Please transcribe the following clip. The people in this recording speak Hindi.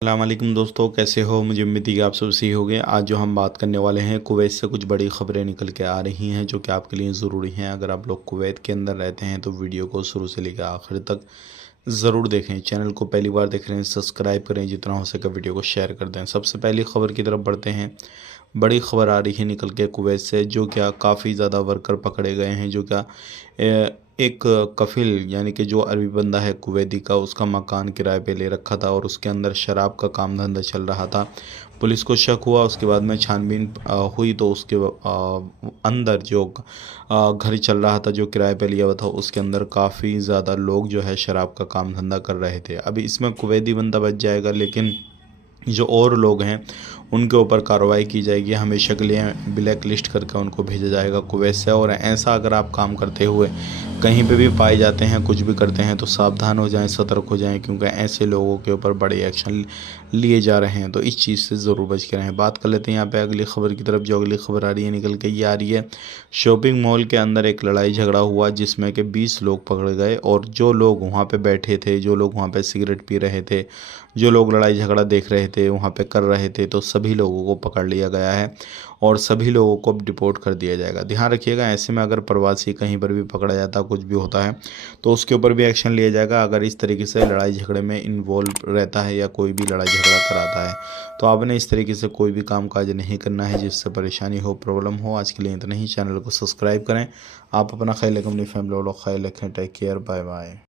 अस्सलाम वालेकुम दोस्तों, कैसे हो? मुझे उम्मीद है कि आप सब सही होंगे। आज जो हम बात करने वाले हैं, कुवैत से कुछ बड़ी ख़बरें निकल के आ रही हैं जो कि आपके लिए ज़रूरी हैं। अगर आप लोग कुवैत के अंदर रहते हैं तो वीडियो को शुरू से लेकर आखिर तक ज़रूर देखें। चैनल को पहली बार देख रहे हैं, सब्सक्राइब करें, जितना हो सके वीडियो को शेयर कर दें। सबसे पहली ख़बर की तरफ बढ़ते हैं। बड़ी ख़बर आ रही है निकल के कुवैत से, जो क्या काफ़ी ज़्यादा वर्कर पकड़े गए हैं। जो क्या एक कफ़िल यानी कि जो अरबी बंदा है कुवैती का, उसका मकान किराए पे ले रखा था और उसके अंदर शराब का काम धंधा चल रहा था। पुलिस को शक हुआ, उसके बाद में छानबीन हुई तो उसके अंदर जो घर चल रहा था, जो किराए पे लिया हुआ था, उसके अंदर काफ़ी ज़्यादा लोग जो है शराब का काम धंधा कर रहे थे। अभी इसमें कुवैती बंदा बच जाएगा, लेकिन जो और लोग हैं उनके ऊपर कार्रवाई की जाएगी। हमेशा के लिए ब्लैक लिस्ट करके उनको भेजा जाएगा कुवैत से। और ऐसा अगर आप काम करते हुए कहीं पे भी पाए जाते हैं, कुछ भी करते हैं, तो सावधान हो जाएं, सतर्क हो जाएं, क्योंकि ऐसे लोगों के ऊपर बड़े एक्शन लिए जा रहे हैं। तो इस चीज़ से ज़रूर बच के रहें। बात कर लेते हैं यहाँ पे अगली खबर की तरफ। जो अगली खबर आ रही है निकल के ये आ रही है, शॉपिंग मॉल के अंदर एक लड़ाई झगड़ा हुआ जिसमें कि 20 लोग पकड़े गए। और जो लोग वहाँ पे बैठे थे, जो लोग वहाँ पे सिगरेट पी रहे थे, जो लोग लड़ाई झगड़ा देख रहे थे, वहाँ पे कर रहे थे, तो सभी लोगों को पकड़ लिया गया है और सभी लोगों को अब डिपोर्ट कर दिया जाएगा। ध्यान रखिएगा, ऐसे में अगर प्रवासी कहीं पर भी पकड़ा जाता, कुछ भी होता है, तो उसके ऊपर भी एक्शन लिया जाएगा अगर इस तरीके से लड़ाई झगड़े में इन्वॉल्व रहता है या कोई भी लड़ाई झगड़ा कराता है। तो आपने इस तरीके से कोई भी काम काज नहीं करना है जिससे परेशानी हो, प्रॉब्लम हो। आज के लिए इतना ही। चैनल को सब्सक्राइब करें। आप अपना ख्याल रखें, अपनी फैमिली वालों का ख्याल रखें। Take care, bye bye.